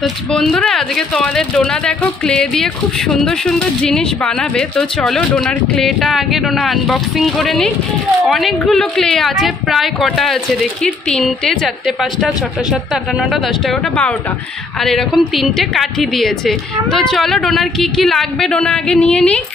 তো বন্ধুরা আজকে তোমাদের ডোনা দেখো ক্লে দিয়ে খুব সুন্দর সুন্দর জিনিস বানাবে। তো চলো ডোনার ক্লেটা আগে ডোনা আনবক্সিং করে নিই। অনেকগুলো ক্লে আছে, প্রায় কটা আছে দেখি, 3টে 4টে 5টা 6টা 7টা 8টা 9টা 10টা 11টা 12টা, আর এরকম 3টে কাঠি দিয়েছে। তো চলো ডোনার কি কি লাগবে ডোনা আগে নিয়ে নিক।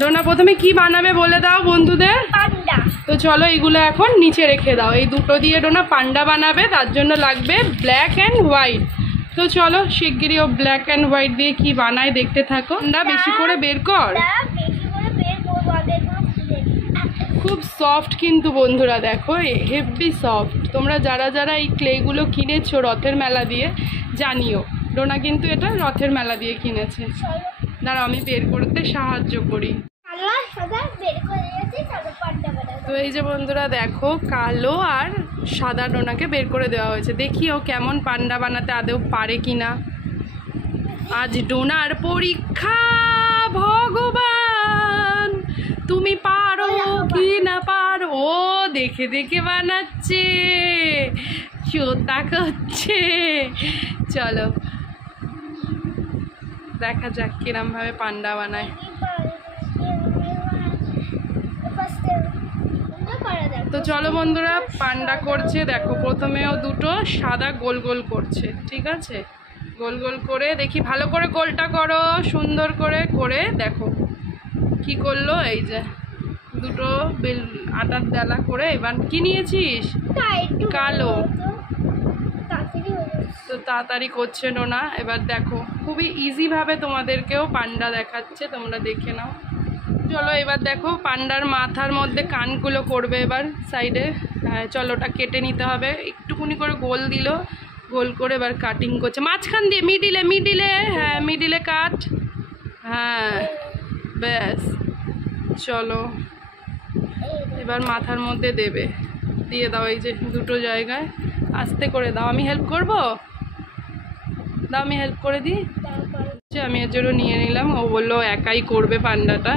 ডোনা প্রথমে কি বানাবে বলে দাও বন্ধুদের। পান্ডা। তো চলো এইগুলো এখন নিচে রেখে দাও। এই দুটো দিয়ে ডোনা পান্ডা বানাবে, তার জন্য লাগবে ব্ল্যাক অ্যান্ড হোয়াইট। তো চলো শিগগিরই ও ব্ল্যাক অ্যান্ড হোয়াইট দিয়ে কি বানায় দেখতে থাকো। পান্ডা বেশি করে বের কর। খুব সফট কিন্তু বন্ধুরা দেখো, হেভি সফট। তোমরা যারা যারা এই ক্লেগুলো কিনেছো রথের মেলা দিয়ে জানিও। ডোনা কিন্তু এটা রথের মেলা দিয়ে কিনেছে। দাঁড়াও আমি বের করতে সাহায্য করি। তো এই যে বন্ধুরা দেখো কালো আর সাদা ডোনাকে বের করে দেওয়া হয়েছে। দেখি ও কেমন পান্ডা বানাতে আদৌ পারে কিনা। আজ ডোনার পরীক্ষা, ভগবান তুমি পারো কি না পারো। ও দেখে দেখে বানাচ্ছে, চোতা করছে। চলো দেখা যাক কিরম ভাবে পান্ডা বানায়। তো চলো বন্ধুরা পান্ডা করছে দেখো। প্রথমেও দুটো সাদা গোল গোল করছে, ঠিক আছে, গোল গোল করে দেখি ভালো করে গোলটা করো, সুন্দর করে করে দেখো কি করলো। এই যে দুটো আটার ডালা করে। এবার কি নিয়েছিস? কালো। তো তাড়াতাড়ি করছে ডোনা। এবার দেখো খুবই ইজিভাবে তোমাদেরকেও পান্ডা দেখাচ্ছে, তোমরা দেখে নাও। চলো এবার দেখো পান্ডার মাথার মধ্যে কানগুলো করবে এবার সাইডে। হ্যাঁ চলো ওটা কেটে নিতে হবে। একটুকুনি করে গোল দিল, গোল করে এবার কাটিং করছে মাঝখান দিয়ে, মিডিলে মিডিলে, হ্যাঁ মিডিলে কাট। হ্যাঁ ব্যাস। চলো এবার মাথার মধ্যে দেবে, দিয়ে দাও। এই যে দুটো জায়গায় আস্তে করে দাও। আমি হেল্প করব? দাও আমি হেল্প করে দিই। আমি এর জন্য নিয়ে নিলাম। ও বললো একাই করবে পান্ডাটা।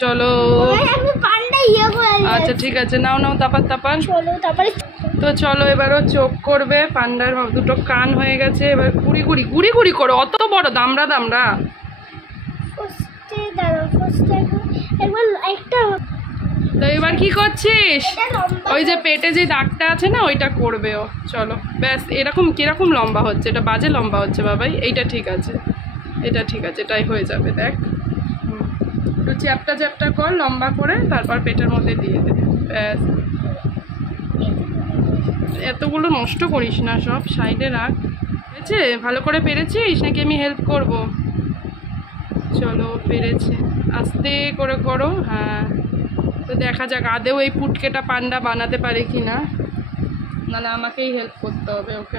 চলো আচ্ছা ঠিক আছে, নাও নাও তাপার তাপার। তো চলো এবারও চোখ করবে। পান্ডার দুটো কান হয়ে গেছে, এবার গুড়ি গুড়ি গুড়ি গুড়ি করো। অত বড় দামড়া দামড়া। তো এবার কি করছিস? ওই যে পেটে যে দাগটা আছে না ওইটা করবে ও। চলো ব্যাস। এরকম কিরকম লম্বা হচ্ছে? এটা বাজে লম্বা হচ্ছে বাবাই। এইটা ঠিক আছে, এটা ঠিক আছে, এটাই হয়ে যাবে। দেখ একটু চ্যাপটা চ্যাপটা কর লম্বা করে, তারপর পেটের মধ্যে দিয়ে দে। ব্যাস। এতগুলো নষ্ট করিস না, সব সাইডে রাখ। পেরেছে? ভালো করে পেরেছিস নাকি আমি হেল্প করব? চলো পেরেছে, আস্তে করে করো। হ্যাঁ তো দেখা যাক আদেও এই পুটকেটা পান্ডা বানাতে পারে কি না, নাহলে আমাকেই হেল্প করতে হবে ওকে।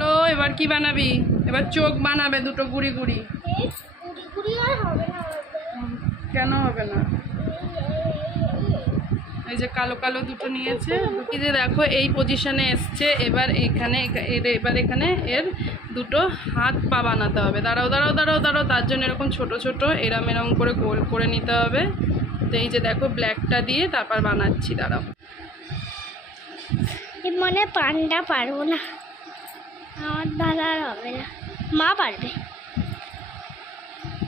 তো এবার কি বানাবি? এবার চোখ বানাবে দুটো গুড়ি গুড়ি। কেন হবে না? এই যে কালো কালো দুটো নিয়েছে, এই যে দেখো এই পজিশনে এসছে। এবার এখানে এবার এখানে এর দুটো হাত পা বানাতে হবে। দাঁড়াও দাঁড়াও দাঁড়াও দাঁড়াও, তার জন্য এরকম ছোট ছোট এরম এরম করে গোল করে নিতে হবে। তো এই যে দেখো ব্ল্যাকটা দিয়ে তারপর বানাচ্ছি। দাঁড়াও মনে পান্ডা পারবো না, আমার দ্বারা হবে না, মা পারবে।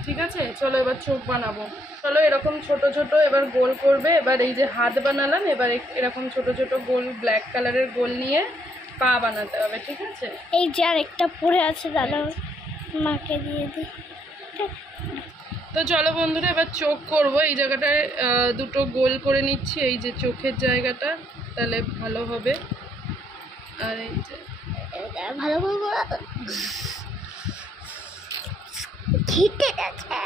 ঠিক আছে চলো এবার চোখ বানাবো। চলো এরকম ছোট ছোট এবার গোল করবে। এবার এই যে হাত বানালাম, এবার এরকম ছোট ছোট গোল ব্ল্যাক কালারের গোল নিয়ে পা বানাতে হবে, ঠিক আছে? এই যে আর একটা পড়ে আছে, দাদা মাকে দিয়ে দিই। তো চলো বন্ধুরা এবার চোখ করব। এই জায়গাটায় দুটো গোল করে নিচ্ছি, এই যে চোখের জায়গাটা, তাহলে ভালো হবে। আর এই যে ভালো করবো, ঠিক আছে।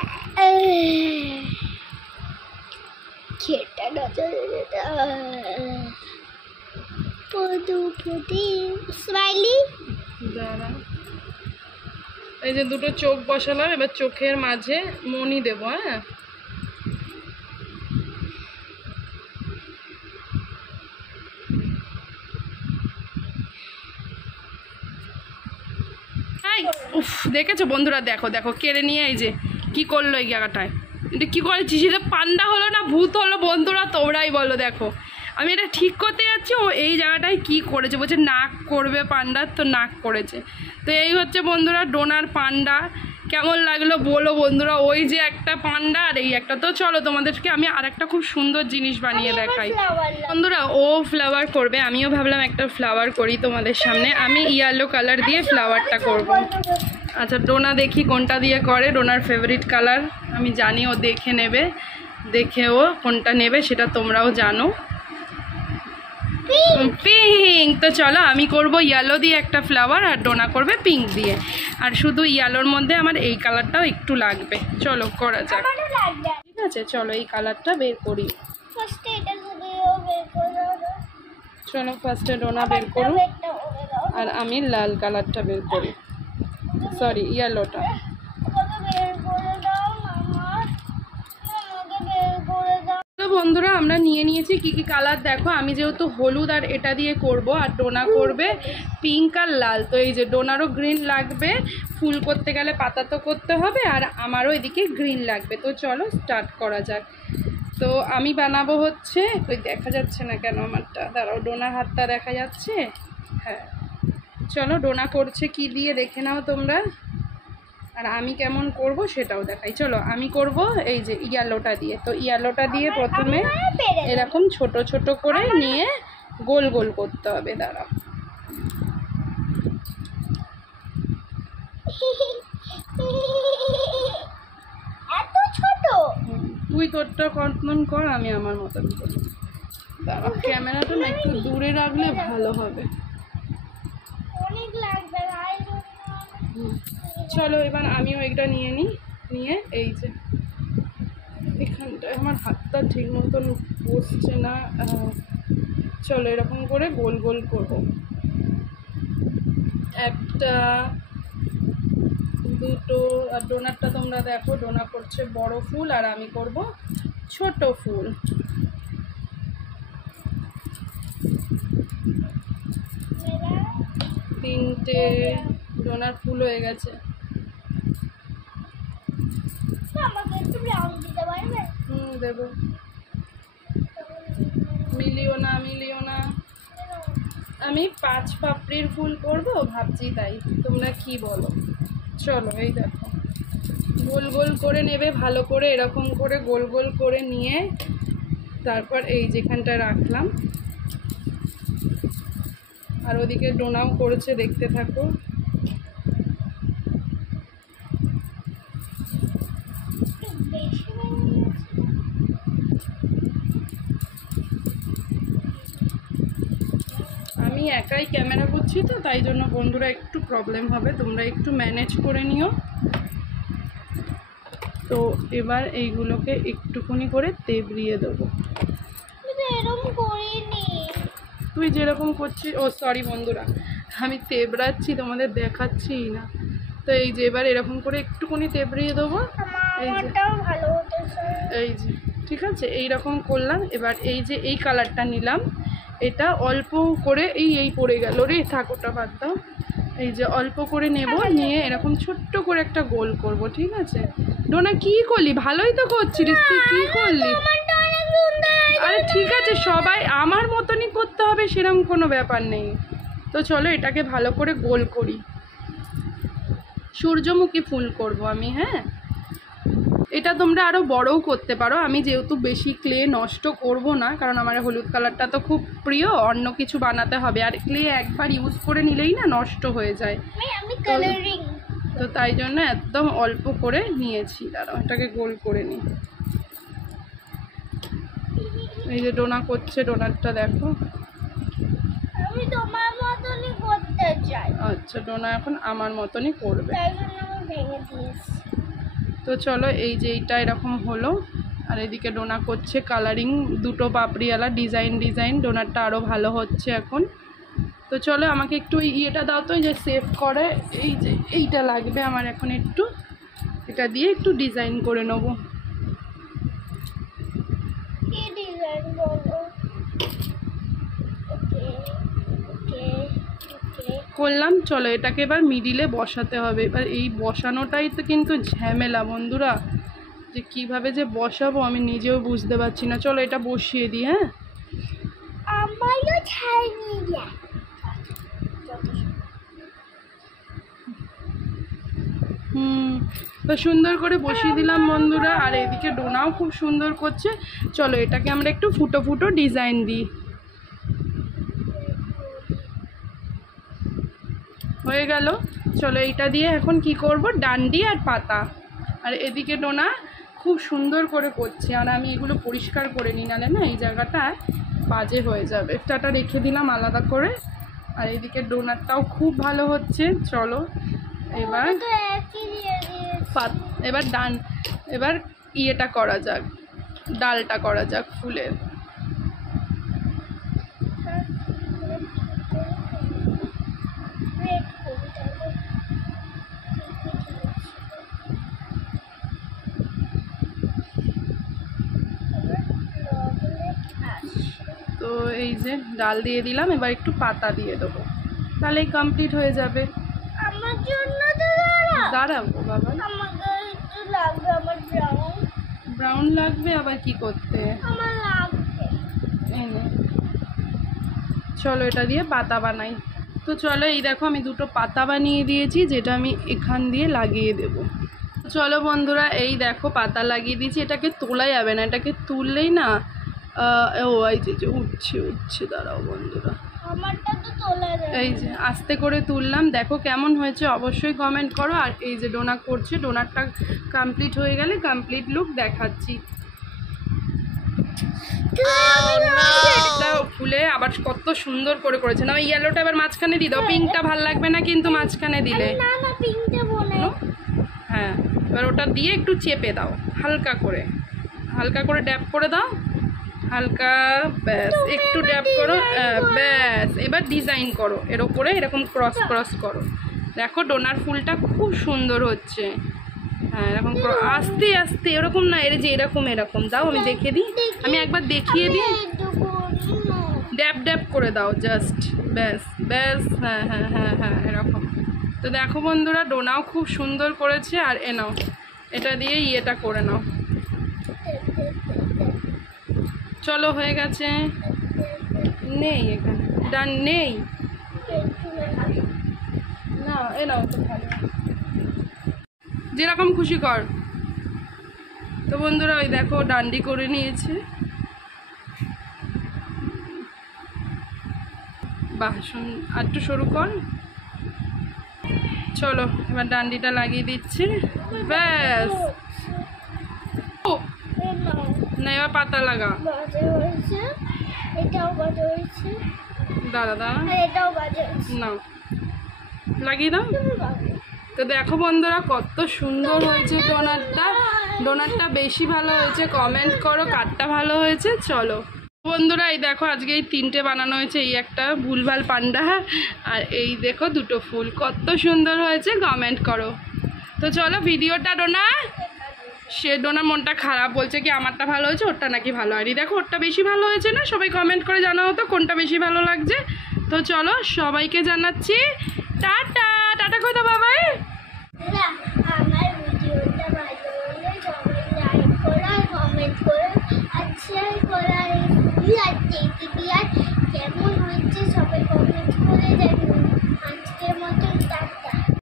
খেটা স্মাইলি। দাঁড়া, এই যে দুটো চোখ বসালাম। এবার চোখের মাঝে মণি দেবো। হ্যাঁ উফ দেখেছো বন্ধুরা, দেখো দেখো কেড়ে নিয়ে এই যে কি করলো এই জায়গাটায়। এটা কী করেছিস? এটা পান্ডা হলো না ভূত হলো বন্ধুরা, তোমরাই বলো। দেখো আমি এটা ঠিক করতে যাচ্ছি, ও এই জায়গাটায় কি করেছে, বলছে নাক করবে পান্ডার, তো নাক করেছে। তো এই হচ্ছে বন্ধুরা ডোনার পান্ডা। কেমন লাগলো বলো বন্ধুরা? ওই যে একটা পান্ডা আর এই একটা। তো চলো তোমাদেরকে আমি আর একটা খুব সুন্দর জিনিস বানিয়ে দেখাই বন্ধুরা। ও ফ্লাওয়ার করবে, আমিও ভাবলাম একটা ফ্লাওয়ার করি তোমাদের সামনে। আমি ইয়েলো কালার দিয়ে ফ্লাওয়ারটা করব। আচ্ছা ডোনা দেখি কোনটা দিয়ে করে, ডোনার ফেভারিট কালার আমি জানি, ও দেখে নেবে, দেখে ও কোনটা নেবে সেটা তোমরাও জানো। পিঙ্ক। তো চলো আমি করব ইয়েলো দিয়ে একটা ফ্লাওয়ার, আর ডোনা করবে পিঙ্ক দিয়ে। আর শুধু ইয়েলোর মধ্যে আমার এই কালারটাও একটু লাগবে। চলো করা যাক, ঠিক আছে? চলো এই কালারটা বের করি। চলো ফার্স্টে ডোনা বের করো, আর আমি লাল কালারটা বের করি, সরি ইয়েলোটা। বন্ধুরা আমরা নিয়ে নিয়েছি কি কি কালার দেখো। আমি যেহেতু হলুদ আর এটা দিয়ে করব, আর ডোনা করবে পিঙ্ক আর লাল। তো এই যে ডোনারও গ্রিন লাগবে, ফুল করতে গেলে পাতা তো করতে হবে, আর আমারও এদিকে গ্রিন লাগবে। তো চলো স্টার্ট করা যাক। তো আমি বানাবো হচ্ছে, ওই দেখা যাচ্ছে না কেন আমারটা, দাঁড়াও ডোনার হাতটা দেখা যাচ্ছে, হ্যাঁ। চলো ডোনা করছে কি দিয়ে দেখে নাও তোমরা, আর আমি কেমন করব সেটাও দেখাই। চলো আমি করব এই যে ইয়েলোটা দিয়ে। তো ইয়েলোটা দিয়ে প্রথমে এরকম ছোট ছোট করে নিয়ে গোল গোল করতে হবে। দাঁড়াও তুই তোরটা মতন কর, আমি আমার মতন করি। দাঁড়াও ক্যামেরাটা না একটু দূরে রাখলে ভালো হবে। চলো এবার আমিও এটা নিয়ে নিই, নিয়ে এই যে এখানটায় আমার হাতটা ঠিক মতন বসছে না। চলো এরকম করে গোল গোল করব, একটা দুটো। আর ডোনারটা তোমরা দেখো, ডোনা করছে বড় ফুল আর আমি করব ছোট ফুল। তিনটে ডোনার ফুল হয়ে গেছে। দেবো, মিলিও না মিলিও না। আমি 5 পাপড়ির ফুল করব ভাবছি, তাই তোমরা কি বলো? চলো এই দেখো গোল গোল করে নেবে ভালো করে, এরকম করে গোল গোল করে নিয়ে তারপর এই যেখানটা রাখলাম, আর ওদিকে ডোনাও করেছে, দেখতে থাকো। আমি একাই ক্যামেরা করছি তো তাই জন্য বন্ধুরা একটু প্রবলেম হবে, তোমরা একটু ম্যানেজ করে নিও। তো এবার এইগুলোকে একটুখানি করে তেবড়িয়ে দেবো। তুই যেরকম করছিস, ও সরি বন্ধুরা, আমি তেবড়াচ্ছি তোমাদের দেখাচ্ছি না। তো এই যে এবার এরকম করে একটুখানি তেবড়িয়ে দেবো। এই যে ঠিক আছে, এইরকম করলাম। এবার এই যে এই কালারটা নিলাম, এটা অল্প করে এই পড়ে গেল রে, থাকোটা বাদ দাও। এই যে অল্প করে নেব, নিয়ে এরকম ছোট্ট করে একটা গোল করব, ঠিক আছে? ডোনা কি করলি? ভালোই তো করছিলিস, তুই কি করলি? আরে ঠিক আছে, সবাই আমার মতনই করতে হবে সেরকম কোনো ব্যাপার নেই। তো চলো এটাকে ভালো করে গোল করি। সূর্যমুখী ফুল করব আমি, হ্যাঁ। এটা তোমরা আরও বড়ও করতে পারো, আমি যেহেতু বেশি ক্লে নষ্ট করব না, কারণ আমার হলুদ কালারটা তো খুব প্রিয়, অন্য কিছু বানাতে হবে, আর ক্লে একবার ইউজ করে নিলেই না নষ্ট হয়ে যায়। তো তাই জন্য একদম অল্প করে নিয়েছি। দাঁড়াও এটাকে গোল করে নিই। এই যে ডোনা করছে, ডোনারটা দেখো। আমি তোমার মতনই করতে চাই। আচ্ছা ডোনা এখন আমার মতনই করবে, তাই জন্য আমি ভেঙে দিয়েছি। তো চলো এই যে এইটা এরকম হলো, আর এদিকে ডোনা করছে কালারিং, দুটো পাপড়িওয়ালা ডিজাইন। ডোনারটা আরও ভালো হচ্ছে এখন। তো চলো আমাকে একটু ইয়েটা দাও তো, এই যে সেভ করে, এই যে এইটা লাগবে আমার এখন, একটু এটা দিয়ে একটু ডিজাইন করে নেবো। কি ডিজাইন বলো? করলাম। চলো এটাকে এবার মিডিলে বসাতে হবে। এবার এই বসানোটাই তো কিন্তু ঝামেলা বন্ধুরা, যে কিভাবে যে বসাবো আমি নিজেও বুঝতে পারছি না। চলো এটা বসিয়ে দিই। হ্যাঁ, আমারও ছাই নিয়ে যায়। তো সুন্দর করে বসিয়ে দিলাম বন্ধুরা। আর এদিকে ডোনাও খুব সুন্দর করছে। চলো এটাকে আমরা একটু ফুটো ফুটো ডিজাইন দিই। হয়ে গেল। চলো এইটা দিয়ে এখন কি করব, ডান্ডি আর পাতা। আর এদিকে ডোনা খুব সুন্দর করে করছে, আর আমি এগুলো পরিষ্কার করে নিই, নালে না এই জায়গাটা বাজে হয়ে যাবে। এটাটা রেখে দিলাম আলাদা করে। আর এদিকে ডোনারটাও খুব ভালো হচ্ছে। চলো এবার এবার ইয়েটা করা যাক, ডালটা করা যাক ফুলের। তো এই যে ডাল দিয়ে দিলাম, এবার একটু পাতা দিয়ে দেবো, তাহলেই কমপ্লিট হয়ে যাবে। আমার জন্য তো দাঁড়াবো বাবা, আমাকে একটু লাগবে, আমার ব্রাউন লাগবে আবার কি করতে, আমার লাগবে। এনে চলো এটা দিয়ে পাতা বানাই। তো চলো এই দেখো আমি দুটো পাতা বানিয়ে দিয়েছি, যেটা আমি এখান দিয়ে লাগিয়ে দেব। চলো বন্ধুরা এই দেখো পাতা লাগিয়ে দিয়েছি। এটাকে তোলা যাবে না, এটাকে তুললেই না ও এই যে উঠছে। দাঁড়াও বন্ধুরা, আমারটা তো তোলা যায়। এই যে আস্তে করে তুললাম, দেখো কেমন হয়েছে অবশ্যই কমেন্ট করো। আর এই যে ডোনা করছে, ডোনারটা কমপ্লিট হয়ে গেলে কমপ্লিট লুক দেখাচ্ছি। ফুলে আবার কত সুন্দর করে করেছে না। ইয়েলোটা এবার মাঝখানে দিয়ে দাও, পিঙ্কটা ভাল লাগবে না কিন্তু মাঝখানে দিলে। না না, পিঙ্কটা বলে। হ্যাঁ, এবার ওটা দিয়ে একটু চেপে দাও, হালকা করে ড্যাপ করে দাও, হালকা, ব্যাস একটু ড্যাপ করো, ব্যাস। এবার ডিজাইন করো এর ওপরে, এরকম ক্রস করো। দেখো ডোনার ফুলটা খুব সুন্দর হচ্ছে। হ্যাঁ, এরকম আস্তে আস্তে, এরকম না, এরকম দাও, আমি দেখিয়ে দিই, আমি একবার দেখিয়ে দিই। ড্যাপ করে দাও জাস্ট, ব্যাস। হ্যাঁ এরকম। তো দেখো বন্ধুরা ডোনাও খুব সুন্দর করেছে। আর নাও এটা দিয়ে ইয়েটা করে নাও। চলো হয়ে গেছে। নেই এখানে ডান নেই না, নাও তো ভালো, যেরকম খুশি কর। তো বন্ধুরা ওই দেখো ডান্ডি করে নিয়েছে। বাহ, আর একটু সরু কর। চলো এবার ডান্ডিটা লাগিয়ে দিচ্ছি, ব্যাস। না এবার পাতা লাগা। দাঁড়া না, লাগিয়ে দাও। তো দেখো বন্ধুরা কত সুন্দর হয়েছে ডোনারটা বেশি ভালো হয়েছে, কমেন্ট করো কারটা ভালো হয়েছে। চলো বন্ধুরা এই দেখো আজকে এই 3টে বানানো হয়েছে, এই একটা ভুলভাল পান্ডা আর এই দেখো দুটো ফুল, কত সুন্দর হয়েছে, কমেন্ট করো। তো চলো ভিডিওটা ডোনার মনটা খারাপ, বলছে কি আমারটা ভালো হয়েছে, ওরটা নাকি ভালো হয়নি। দেখো ওরটা বেশি ভালো হয়েছে না, সবাই কমেন্ট করে জানাও তো কোনটা বেশি ভালো লাগছে। তো চলো সবাইকে জানাচ্ছি টাটা। টাটা কই তো বাবাই। আমার ভিডিওটা ভালো হলে সবাই লাইক করো, কমেন্ট করো, আর শেয়ার করো। আর কেমন হচ্ছে সবাই কমেন্ট করে জানিও।